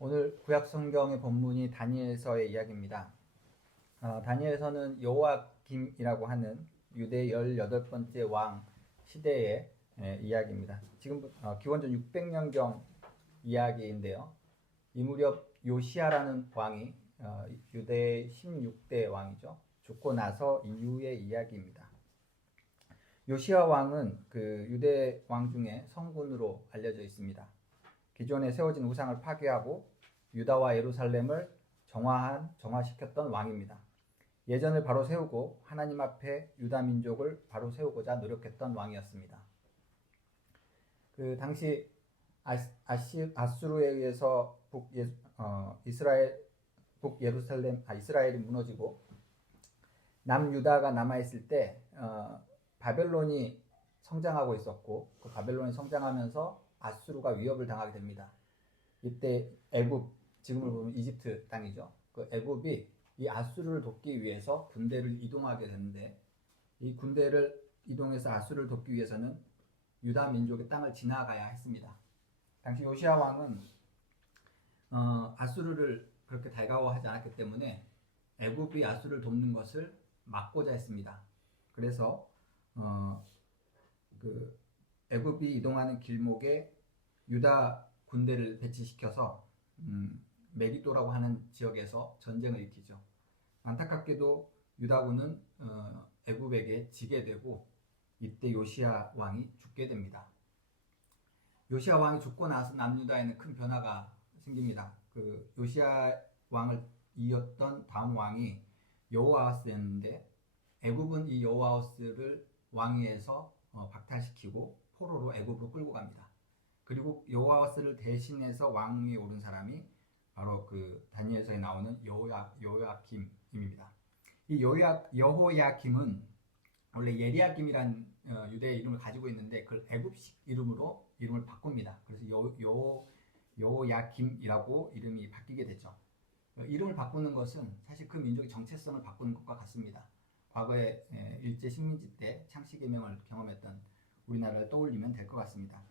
오늘 구약 성경의 본문이 다니엘서의 이야기입니다. 다니엘서는 여호야김이라고 하는 유대 18번째 왕 시대의 이야기입니다. 지금 기원전 600년경 이야기인데요. 이 무렵 요시야라는 왕이 유대 16대 왕이죠. 죽고 나서 이후의 이야기입니다. 요시야 왕은 그 유대 왕 중에 성군으로 알려져 있습니다. 기존에 세워진 우상을 파괴하고 유다와 예루살렘을 정화시켰던 왕입니다. 예전을 바로 세우고 하나님 앞에 유다 민족을 바로 세우고자 노력했던 왕이었습니다. 그 당시 아수르에 의해서 이스라엘이 무너지고 남유다가 남아있을 때 바벨론이 성장하고 있었고, 그 바벨론이 성장하면서 아수르가 위협을 당하게 됩니다. 이때 애굽, 지금을 보면 이집트 땅이죠. 그 애굽이 이 아수르를 돕기 위해서 군대를 이동하게 되는데, 이 군대를 이동해서 아수르를 돕기 위해서는 유다 민족의 땅을 지나가야 했습니다. 당시 요시야 왕은 아수르를 그렇게 달가워하지 않았기 때문에 애굽이 아수르를 돕는 것을 막고자 했습니다. 그래서 애굽이 이동하는 길목에 유다 군대를 배치시켜서 메기도라고 하는 지역에서 전쟁을 일으키죠. 안타깝게도 유다군은 애굽에게 지게 되고 이때 요시야 왕이 죽게 됩니다. 요시야 왕이 죽고 나서 남유다에는 큰 변화가 생깁니다. 그 요시야 왕을 이었던 다음 왕이 여호아하스였는데, 애굽은 이 여호아하스를 왕위에서 박탈시키고 포로로 애굽으로 끌고 갑니다. 그리고 여호아하스를 대신해서 왕위에 오른 사람이 바로 그 다니엘서에 나오는 여호야김입니다. 이 여호야김은 원래 예리야김이란 유대의 이름을 가지고 있는데 그걸 애굽식 이름으로 이름을 바꿉니다. 그래서 여호야김이라고 이름이 바뀌게 되죠. 이름을 바꾸는 것은 사실 그 민족의 정체성을 바꾸는 것과 같습니다. 과거에 일제 식민지 때 창씨개명을 경험했던 우리나라를 떠올리면 될 것 같습니다.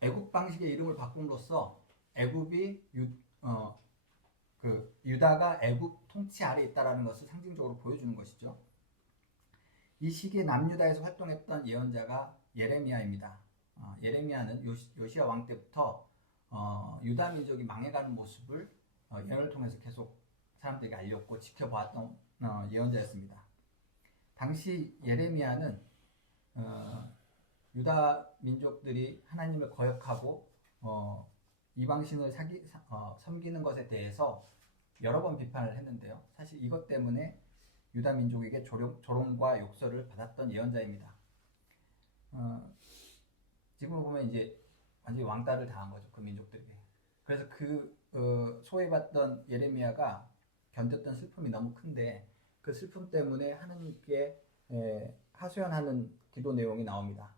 애굽 방식의 이름을 바꿈으로써 애굽이 유다가 애굽 통치 아래 있다라는 것을 상징적으로 보여주는 것이죠. 이 시기에 남유다에서 활동했던 예언자가 예레미야입니다. 예레미야는 요시야 왕 때부터 유다 민족이 망해가는 모습을 예언을 통해서 계속 사람들에게 알렸고 지켜보았던 예언자였습니다. 당시 예레미야는 유다 민족들이 하나님을 거역하고 이방신을 섬기는 것에 대해서 여러 번 비판을 했는데요. 사실 이것 때문에 유다 민족에게 조롱과 욕설을 받았던 예언자입니다. 지금 보면 이제 완전히 왕따를 당한 거죠, 그 민족들에게. 그래서 소외받던 예레미야가 견뎠던 슬픔이 너무 큰데 그 슬픔 때문에 하나님께 하소연하는 기도 내용이 나옵니다.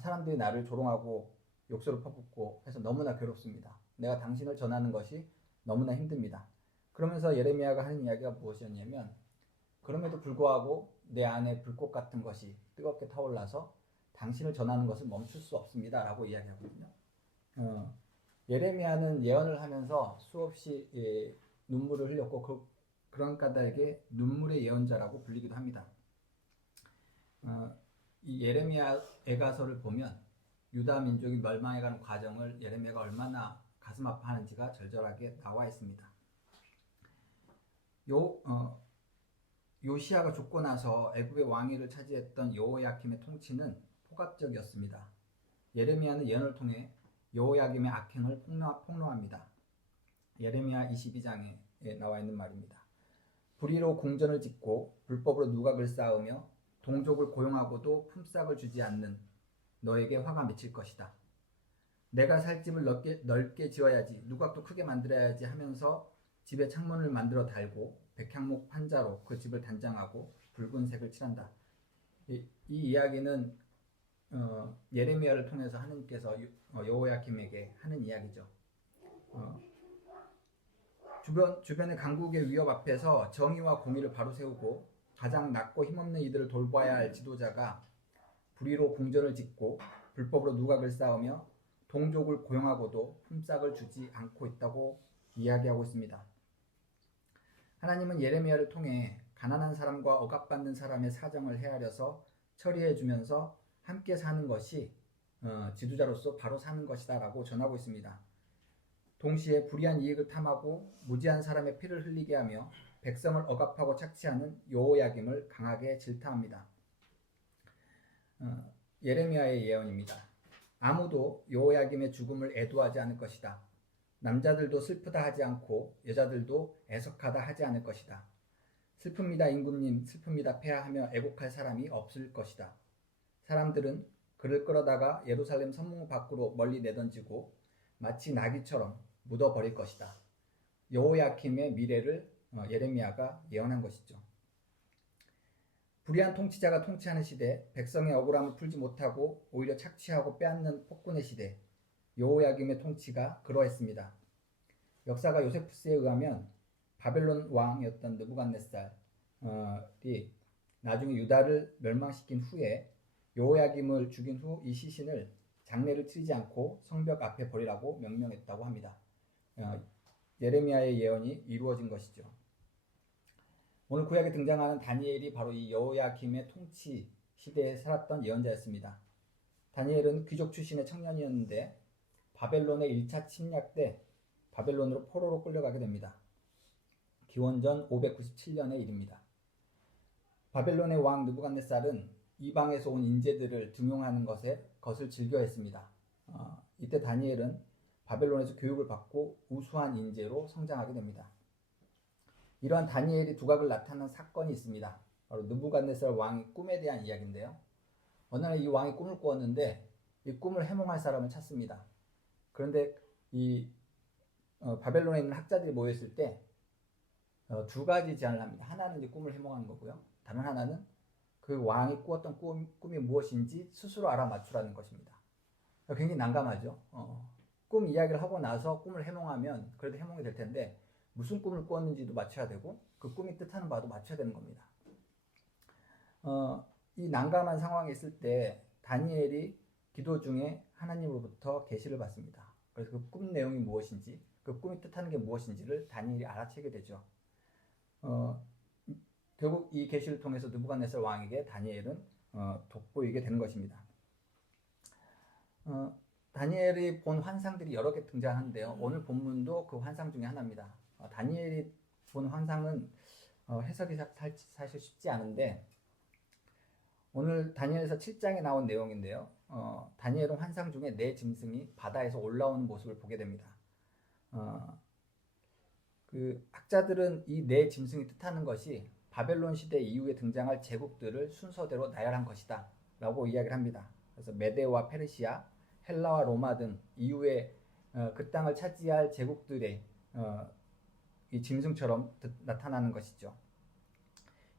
사람들이 나를 조롱하고 욕설을 퍼붓고 해서 너무나 괴롭습니다. 내가 당신을 전하는 것이 너무나 힘듭니다. 그러면서 예레미야가 하는 이야기가 무엇이었냐면, 그럼에도 불구하고 내 안에 불꽃 같은 것이 뜨겁게 타올라서 당신을 전하는 것을 멈출 수 없습니다 라고 이야기하거든요. 예레미야는 예언을 하면서 수없이 눈물을 흘렸고 그런 까닭에 눈물의 예언자라고 불리기도 합니다. 이 예레미야 애가서를 보면 유다 민족이 멸망해가는 과정을 예레미야가 얼마나 가슴 아파하는지가 절절하게 나와 있습니다. 요시야가 죽고 나서 애굽의 왕위를 차지했던 여호야김의 통치는 폭압적이었습니다. 예레미야는 예언을 통해 여호야김의 악행을 폭로합니다. 예레미야 22장에 나와 있는 말입니다. 불의로 궁전을 짓고 불법으로 누각을 쌓으며 동족을 고용하고도 품삯을 주지 않는 너에게 화가 미칠 것이다. 내가 살 집을 넓게 지어야지, 누각도 크게 만들어야지 하면서 집에 창문을 만들어 달고 백향목 판자로 그 집을 단장하고 붉은색을 칠한다. 이 이야기는 예레미야를 통해서 하나님께서 여호야김에게 하는 이야기죠. 주변의 강국의 위협 앞에서 정의와 공의를 바로 세우고 가장 낮고 힘없는 이들을 돌봐야 할 지도자가 불의로 궁전을 짓고 불법으로 누각을 쌓으며 동족을 고용하고도 품삯을 주지 않고 있다고 이야기하고 있습니다. 하나님은 예레미야를 통해 가난한 사람과 억압받는 사람의 사정을 헤아려서 처리해 주면서 함께 사는 것이 지도자로서 바로 사는 것이다 라고 전하고 있습니다. 동시에 불의한 이익을 탐하고 무지한 사람의 피를 흘리게 하며 백성을 억압하고 착취하는 여호야김을 강하게 질타합니다. 예레미야의 예언입니다. 아무도 여호야김의 죽음을 애도하지 않을 것이다. 남자들도 슬프다 하지 않고 여자들도 애석하다 하지 않을 것이다. 슬픕니다 임금님, 슬픕니다 폐하하며 애곡할 사람이 없을 것이다. 사람들은 그를 끌어다가 예루살렘 성문 밖으로 멀리 내던지고 마치 나귀처럼 묻어버릴 것이다. 여호야김의 미래를 예레미야가 예언한 것이죠. 불의한 통치자가 통치하는 시대, 백성의 억울함을 풀지 못하고 오히려 착취하고 빼앗는 폭군의 시대, 여호야김의 통치가 그러했습니다. 역사가 요세푸스에 의하면 바벨론 왕이었던 느부갓네살이 나중에 유다를 멸망시킨 후에 여호야김을 죽인 후 이 시신을 장례를 치르지 않고 성벽 앞에 버리라고 명령했다고 합니다. 예레미야의 예언이 이루어진 것이죠. 오늘 구약에 등장하는 다니엘이 바로 이 여호야김의 통치 시대에 살았던 예언자였습니다. 다니엘은 귀족 출신의 청년이었는데 바벨론의 1차 침략 때 바벨론으로 포로로 끌려가게 됩니다. 기원전 597년의 일입니다. 바벨론의 왕 느부갓네살은 이방에서 온 인재들을 등용하는 것을 즐겨했습니다. 이때 다니엘은 바벨론에서 교육을 받고 우수한 인재로 성장하게 됩니다. 이러한 다니엘이 두각을 나타낸 사건이 있습니다. 바로 느부갓네살 왕의 꿈에 대한 이야기인데요. 어느 날 이 왕이 꿈을 꾸었는데 이 꿈을 해몽할 사람을 찾습니다. 그런데 이 바벨론에 있는 학자들이 모였을 때 두 가지 제안을 합니다. 하나는 이제 꿈을 해몽하는 거고요. 다른 하나는 그 왕이 꾸었던 꿈이 무엇인지 스스로 알아맞추라는 것입니다. 굉장히 난감하죠. 꿈 이야기를 하고 나서 꿈을 해몽하면 그래도 해몽이 될 텐데 무슨 꿈을 꾸었는지도 맞춰야 되고 그 꿈이 뜻하는 바도 맞춰야 되는 겁니다. 이 난감한 상황에 있을 때 다니엘이 기도 중에 하나님으로부터 계시를 받습니다. 그래서 그 꿈 내용이 무엇인지, 그 꿈이 뜻하는 게 무엇인지를 다니엘이 알아채게 되죠. 결국 이 계시를 통해서 느부갓네살 왕에게 다니엘은 돋보이게 되는 것입니다. 다니엘이 본 환상들이 여러 개 등장하는데요. 오늘 본문도 그 환상 중에 하나입니다. 다니엘이 본 환상은 해석이 사실 쉽지 않은데 오늘 다니엘에서 7장에 나온 내용인데요. 다니엘은 환상 중에 네 짐승이 바다에서 올라오는 모습을 보게 됩니다. 그 학자들은 이 네 짐승이 뜻하는 것이 바벨론 시대 이후에 등장할 제국들을 순서대로 나열한 것이다 라고 이야기를 합니다. 그래서 메데와 페르시아, 헬라와 로마 등 이후에 그 땅을 차지할 제국들의 이 짐승처럼 나타나는 것이죠.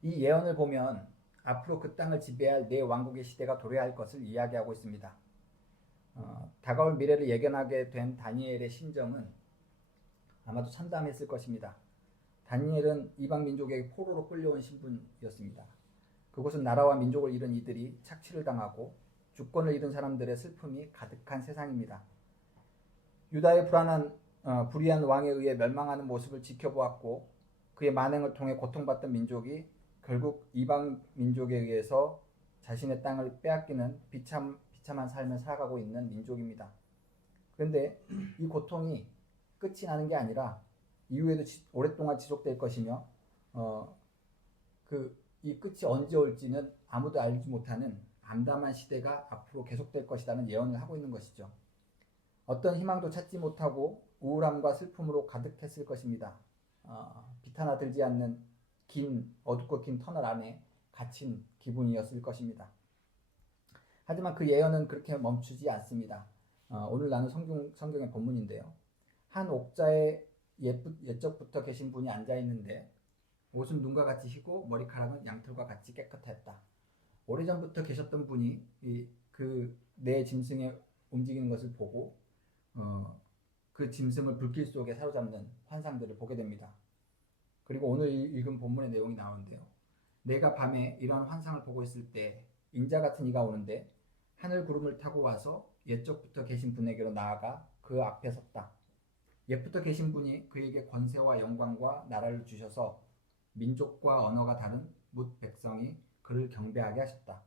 이 예언을 보면 앞으로 그 땅을 지배할 네 왕국의 시대가 도래할 것을 이야기하고 있습니다. 다가올 미래를 예견하게 된 다니엘의 심정은 아마도 참담했을 것입니다. 다니엘은 이방 민족에게 포로로 끌려온 신분이었습니다. 그곳은 나라와 민족을 잃은 이들이 착취를 당하고 주권을 잃은 사람들의 슬픔이 가득한 세상입니다. 유다의 불의한 왕에 의해 멸망하는 모습을 지켜보았고 그의 만행을 통해 고통받던 민족이 결국 이방 민족에 의해서 자신의 땅을 빼앗기는 비참한 삶을 살아가고 있는 민족입니다. 그런데 이 고통이 끝이 나는 게 아니라 이후에도 오랫동안 지속될 것이며 이 끝이 언제 올지는 아무도 알지 못하는 암담한 시대가 앞으로 계속될 것이라는 예언을 하고 있는 것이죠. 어떤 희망도 찾지 못하고 우울함과 슬픔으로 가득했을 것입니다. 빛 하나 들지 않는 어둡고 긴 터널 안에 갇힌 기분이었을 것입니다. 하지만 그 예언은 그렇게 멈추지 않습니다. 오늘 나눈 성경의 본문인데요. 한 옥자에 옛적부터 계신 분이 앉아있는데 옷은 눈과 같이 희고 머리카락은 양털과 같이 깨끗했다. 오래전부터 계셨던 분이 그 네 짐승의 움직이는 것을 보고 그 짐승을 불길 속에 사로잡는 환상들을 보게 됩니다. 그리고 오늘 읽은 본문의 내용이 나오는데요. 내가 밤에 이러한 환상을 보고 있을 때 인자 같은 이가 오는데 하늘 구름을 타고 와서 옛적부터 계신 분에게로 나아가 그 앞에 섰다. 옛부터 계신 분이 그에게 권세와 영광과 나라를 주셔서 민족과 언어가 다른 뭇 백성이 그를 경배하게 하셨다.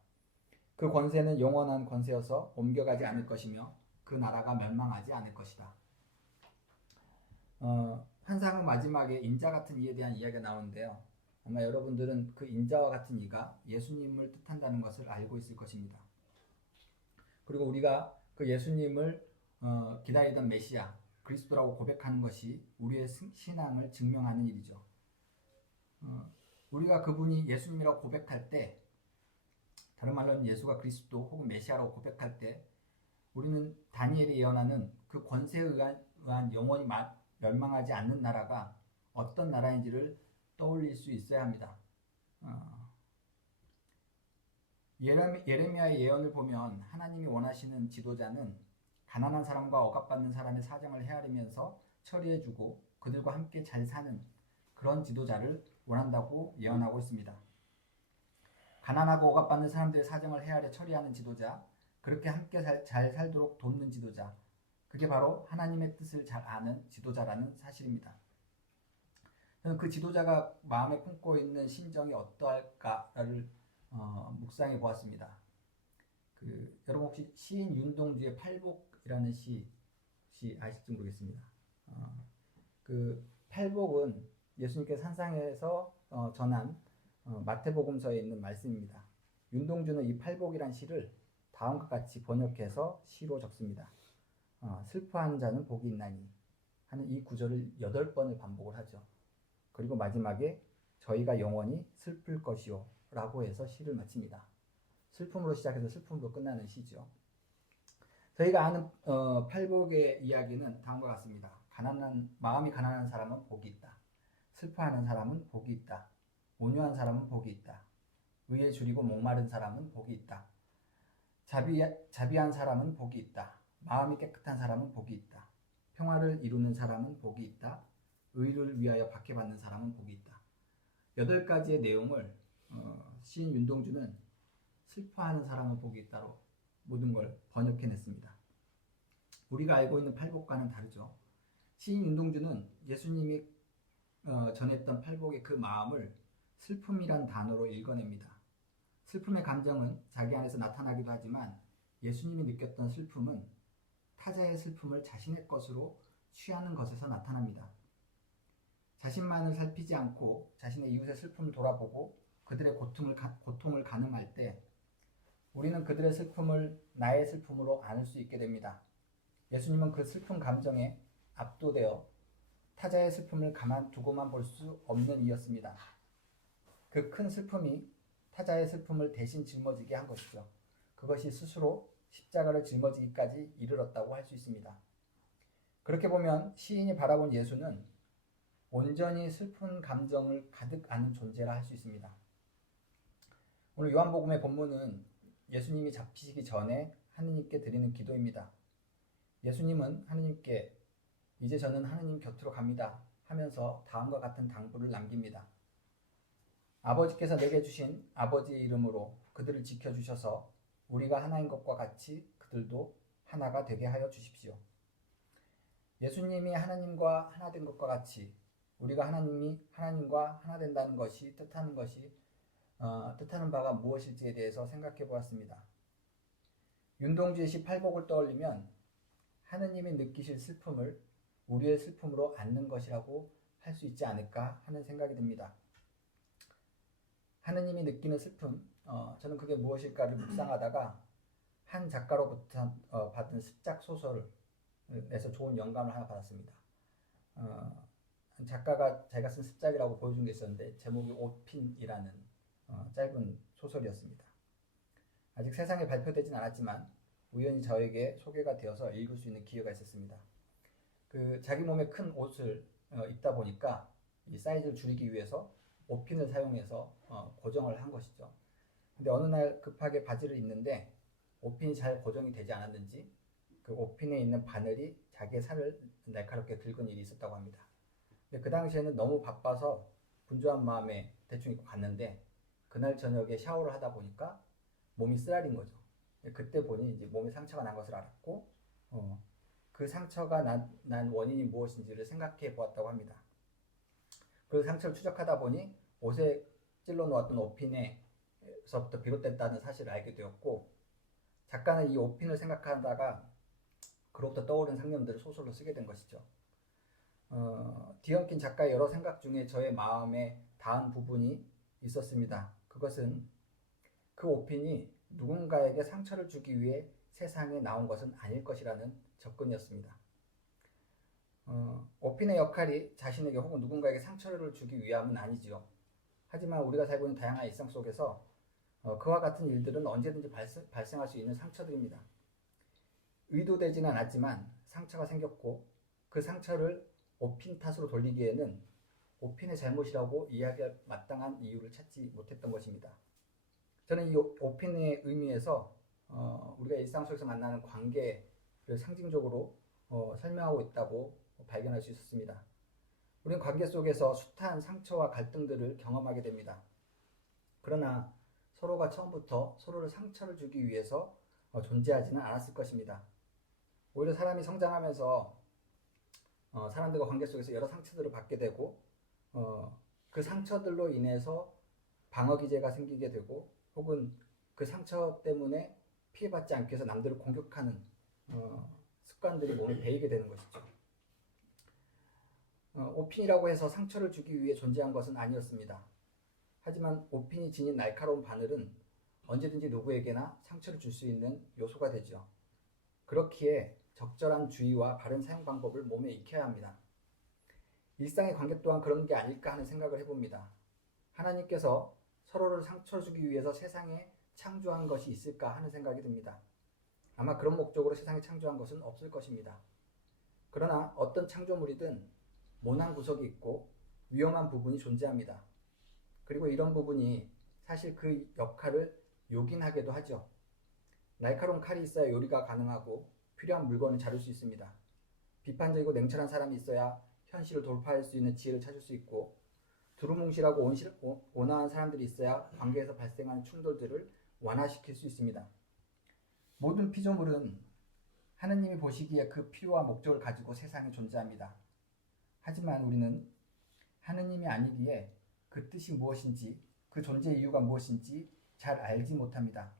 그 권세는 영원한 권세여서 옮겨가지 않을 것이며 그 나라가 멸망하지 않을 것이다. 환상 마지막에 인자 같은 이에 대한 이야기가 나오는데요. 아마 여러분들은 그 인자와 같은 이가 예수님을 뜻한다는 것을 알고 있을 것입니다. 그리고 우리가 그 예수님을 기다리던 메시아 그리스도라고 고백하는 것이 우리의 신앙을 증명하는 일이죠. 우리가 그분이 예수님이라고 고백할 때, 다른 말로는 예수가 그리스도 혹은 메시아라고 고백할 때 우리는 다니엘이 예언하는 그 권세에 의한 영원히 멸망하지 않는 나라가 어떤 나라인지를 떠올릴 수 있어야 합니다. 예레미야의 예언을 보면 하나님이 원하시는 지도자는 가난한 사람과 억압받는 사람의 사정을 헤아리면서 처리해주고 그들과 함께 잘 사는 그런 지도자를 원한다고 예언하고 있습니다. 가난하고 억압받는 사람들의 사정을 헤아려 처리하는 지도자, 그렇게 함께 잘 살도록 돕는 지도자, 그게 바로 하나님의 뜻을 잘 아는 지도자라는 사실입니다. 저는 그 지도자가 마음에 품고 있는 심정이 어떠할까를 묵상해 보았습니다. 여러분 혹시 시인 윤동주의 팔복이라는 시 아실지 모르겠습니다. 그 팔복은 예수님께서 산상에서 전한 마태복음서에 있는 말씀입니다. 윤동주는 이 팔복이란 시를 다음과 같이 번역해서 시로 적습니다. 슬퍼하는 자는 복이 있나니 하는 이 구절을 8번을 반복을 하죠. 그리고 마지막에 저희가 영원히 슬플 것이요 라고 해서 시를 마칩니다. 슬픔으로 시작해서 슬픔으로 끝나는 시죠. 저희가 아는 팔복의 이야기는 다음과 같습니다. 마음이 가난한 사람은 복이 있다. 슬퍼하는 사람은 복이 있다. 온유한 사람은 복이 있다. 의에 줄이고 목마른 사람은 복이 있다. 자비한 사람은 복이 있다. 마음이 깨끗한 사람은 복이 있다. 평화를 이루는 사람은 복이 있다. 의를 위하여 박해받는 사람은 복이 있다. 8가지의 내용을 시인 윤동주는 슬퍼하는 사람은 복이 있다로 모든 걸 번역해냈습니다. 우리가 알고 있는 팔복과는 다르죠. 시인 윤동주는 예수님이 전했던 팔복의 그 마음을 슬픔이란 단어로 읽어냅니다. 슬픔의 감정은 자기 안에서 나타나기도 하지만 예수님이 느꼈던 슬픔은 타자의 슬픔을 자신의 것으로 취하는 것에서 나타납니다. 자신만을 살피지 않고 자신의 이웃의 슬픔을 돌아보고 그들의 고통을 가늠할 때 우리는 그들의 슬픔을 나의 슬픔으로 안을 수 있게 됩니다. 예수님은 그 슬픈 감정에 압도되어 타자의 슬픔을 가만두고만 볼 수 없는 이였습니다. 그 큰 슬픔이 타자의 슬픔을 대신 짊어지게 한 것이죠. 그것이 스스로 십자가를 짊어지기까지 이르렀다고 할 수 있습니다. 그렇게 보면 시인이 바라본 예수는 온전히 슬픈 감정을 가득 아는 존재라 할 수 있습니다. 오늘 요한복음의 본문은 예수님이 잡히시기 전에 하느님께 드리는 기도입니다. 예수님은 하느님께 이제 저는 하느님 곁으로 갑니다 하면서 다음과 같은 당부를 남깁니다. 아버지께서 내게 주신 아버지의 이름으로 그들을 지켜주셔서 우리가 하나인 것과 같이 그들도 하나가 되게 하여 주십시오. 예수님이 하나님과 하나 된 것과 같이 우리가 하나님과 하나 된다는 것이 뜻하는 바가 무엇일지에 대해서 생각해 보았습니다. 윤동주의 시 팔복을 떠올리면 하느님이 느끼실 슬픔을 우리의 슬픔으로 안는 것이라고 할 수 있지 않을까 하는 생각이 듭니다. 하느님이 느끼는 슬픔, 저는 그게 무엇일까를 묵상하다가 한 작가로부터 받은 습작 소설에서 좋은 영감을 하나 받았습니다. 작가가 자기가 쓴 습작이라고 보여준 게 있었는데 제목이 옷핀이라는 짧은 소설이었습니다. 아직 세상에 발표되진 않았지만 우연히 저에게 소개가 되어서 읽을 수 있는 기회가 있었습니다. 자기 몸에 큰 옷을 입다 보니까 이 사이즈를 줄이기 위해서 옷핀을 사용해서 고정을 한 것이죠. 근데 어느 날 급하게 바지를 입는데 옷핀이 잘 고정이 되지 않았는지 그 옷핀에 있는 바늘이 자기의 살을 날카롭게 긁은 일이 있었다고 합니다. 근데 그 당시에는 너무 바빠서 분주한 마음에 대충 입고 갔는데 그날 저녁에 샤워를 하다 보니까 몸이 쓰라린 거죠. 그때 보니 이제 몸에 상처가 난 것을 알았고 그 상처가 난 원인이 무엇인지를 생각해 보았다고 합니다. 그 상처를 추적하다 보니 옷에 찔러 놓았던 옷핀에서부터 비롯됐다는 사실을 알게 되었고, 작가는 이 옷핀을 생각하다가 그로부터 떠오른 상념들을 소설로 쓰게 된 것이죠. 디언킨 작가의 여러 생각 중에 저의 마음에 닿은 부분이 있었습니다. 그것은 그 옷핀이 누군가에게 상처를 주기 위해 세상에 나온 것은 아닐 것이라는 접근이었습니다. 옷핀의 역할이 자신에게 혹은 누군가에게 상처를 주기 위함은 아니지요. 하지만 우리가 살고 있는 다양한 일상 속에서 그와 같은 일들은 언제든지 발생할 수 있는 상처들입니다. 의도되지는 않았지만 상처가 생겼고, 그 상처를 옷핀 탓으로 돌리기에는 옷핀의 잘못이라고 이야기할 마땅한 이유를 찾지 못했던 것입니다. 저는 이 옷핀의 의미에서 우리가 일상 속에서 만나는 관계를 상징적으로 설명하고 있다고 발견할 수 있었습니다. 우리는 관계 속에서 숱한 상처와 갈등들을 경험하게 됩니다. 그러나 서로가 처음부터 서로를 상처를 주기 위해서 존재하지는 않았을 것입니다. 오히려 사람이 성장하면서 사람들과 관계 속에서 여러 상처들을 받게 되고, 그 상처들로 인해서 방어 기제가 생기게 되고, 혹은 그 상처 때문에 피해받지 않기 위해서 남들을 공격하는 습관들이 몸에 배이게 되는 것이죠. 옷핀이라고 해서 상처를 주기 위해 존재한 것은 아니었습니다. 하지만 옷핀이 지닌 날카로운 바늘은 언제든지 누구에게나 상처를 줄 수 있는 요소가 되죠. 그렇기에 적절한 주의와 바른 사용 방법을 몸에 익혀야 합니다. 일상의 관계 또한 그런 게 아닐까 하는 생각을 해봅니다. 하나님께서 서로를 상처 주기 위해서 세상에 창조한 것이 있을까 하는 생각이 듭니다. 아마 그런 목적으로 세상에 창조한 것은 없을 것입니다. 그러나 어떤 창조물이든 모난 구석이 있고 위험한 부분이 존재합니다. 그리고 이런 부분이 사실 그 역할을 요긴하게도 하죠. 날카로운 칼이 있어야 요리가 가능하고 필요한 물건을 자를 수 있습니다. 비판적이고 냉철한 사람이 있어야 현실을 돌파할 수 있는 지혜를 찾을 수 있고, 두루뭉실하고 온화한 사람들이 있어야 관계에서 발생하는 충돌들을 완화시킬 수 있습니다. 모든 피조물은 하느님이 보시기에 그 필요와 목적을 가지고 세상에 존재합니다. 하지만 우리는 하느님이 아니기에 그 뜻이 무엇인지, 그 존재 이유가 무엇인지 잘 알지 못합니다.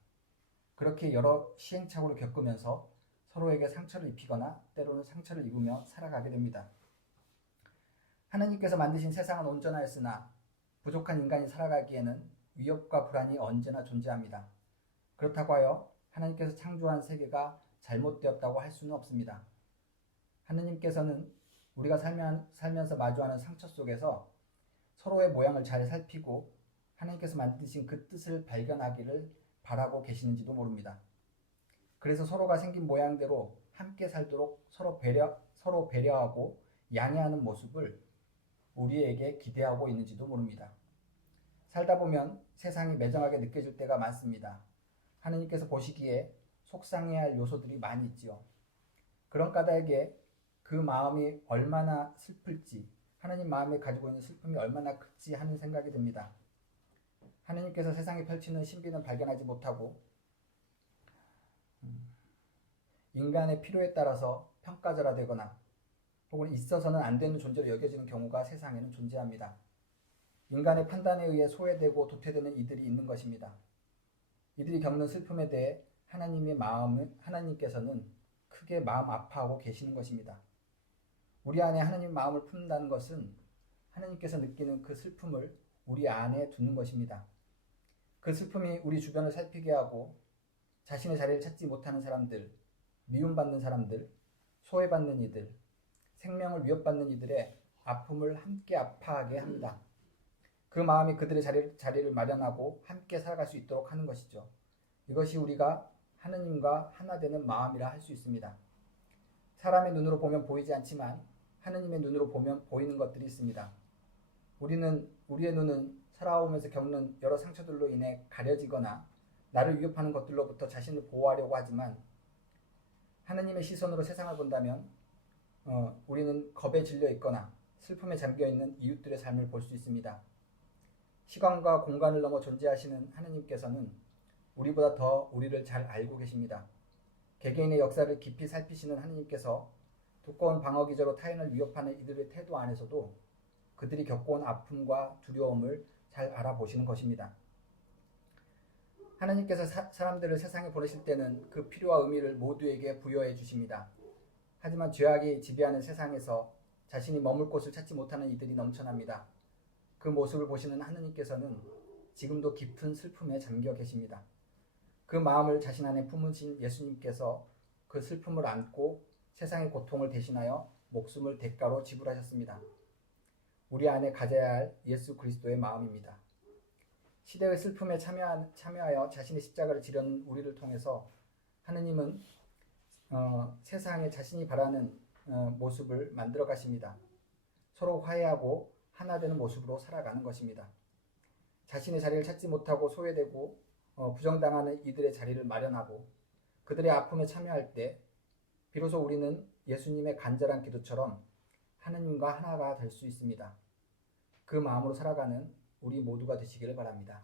그렇게 여러 시행착오를 겪으면서 서로에게 상처를 입히거나 때로는 상처를 입으며 살아가게 됩니다. 하나님께서 만드신 세상은 온전하였으나 부족한 인간이 살아가기에는 위협과 불안이 언제나 존재합니다. 그렇다고 하여 하나님께서 창조한 세계가 잘못되었다고 할 수는 없습니다. 하나님께서는 우리가 살면서 마주하는 상처 속에서 서로의 모양을 잘 살피고 하나님께서 만드신 그 뜻을 발견하기를 바라고 계시는지도 모릅니다. 그래서 서로가 생긴 모양대로 함께 살도록 서로 배려하고 양해하는 모습을 우리에게 기대하고 있는지도 모릅니다. 살다 보면 세상이 매정하게 느껴질 때가 많습니다. 하느님께서 보시기에 속상해할 요소들이 많이 있지요. 그런 까닭에 그 마음이 얼마나 슬플지, 하느님 마음에 가지고 있는 슬픔이 얼마나 클지 하는 생각이 듭니다. 하느님께서 세상에 펼치는 신비는 발견하지 못하고 인간의 필요에 따라서 평가절하되거나 혹은 있어서는 안 되는 존재로 여겨지는 경우가 세상에는 존재합니다. 인간의 판단에 의해 소외되고 도태되는 이들이 있는 것입니다. 이들이 겪는 슬픔에 대해 하나님께서는 크게 마음 아파하고 계시는 것입니다. 우리 안에 하나님 마음을 품는다는 것은 하나님께서 느끼는 그 슬픔을 우리 안에 두는 것입니다. 그 슬픔이 우리 주변을 살피게 하고 자신의 자리를 찾지 못하는 사람들, 미움받는 사람들, 소외받는 이들, 생명을 위협받는 이들의 아픔을 함께 아파하게 합니다. 그 마음이 그들의 자리를 마련하고 함께 살아갈 수 있도록 하는 것이죠. 이것이 우리가 하느님과 하나 되는 마음이라 할 수 있습니다. 사람의 눈으로 보면 보이지 않지만 하느님의 눈으로 보면 보이는 것들이 있습니다. 우리의 눈은 살아오면서 겪는 여러 상처들로 인해 가려지거나 나를 위협하는 것들로부터 자신을 보호하려고 하지만, 하느님의 시선으로 세상을 본다면 우리는 겁에 질려 있거나 슬픔에 잠겨 있는 이웃들의 삶을 볼 수 있습니다. 시간과 공간을 넘어 존재하시는 하느님께서는 우리보다 더 우리를 잘 알고 계십니다. 개개인의 역사를 깊이 살피시는 하느님께서 두꺼운 방어 기저로 타인을 위협하는 이들의 태도 안에서도 그들이 겪어온 아픔과 두려움을 잘 알아보시는 것입니다. 하나님께서 사람들을 세상에 보내실 때는 그 필요와 의미를 모두에게 부여해 주십니다. 하지만 죄악이 지배하는 세상에서 자신이 머물 곳을 찾지 못하는 이들이 넘쳐납니다. 그 모습을 보시는 하느님께서는 지금도 깊은 슬픔에 잠겨 계십니다. 그 마음을 자신 안에 품으신 예수님께서 그 슬픔을 안고 세상의 고통을 대신하여 목숨을 대가로 지불하셨습니다. 우리 안에 가져야 할 예수 그리스도의 마음입니다. 시대의 슬픔에 참여하여 자신의 십자가를 지려는 우리를 통해서 하느님은 세상에 자신이 바라는 모습을 만들어 가십니다. 서로 화해하고 하나 되는 모습으로 살아가는 것입니다. 자신의 자리를 찾지 못하고 소외되고 부정당하는 이들의 자리를 마련하고 그들의 아픔에 참여할 때 비로소 우리는 예수님의 간절한 기도처럼 하느님과 하나가 될 수 있습니다. 그 마음으로 살아가는 우리 모두가 되시기를 바랍니다.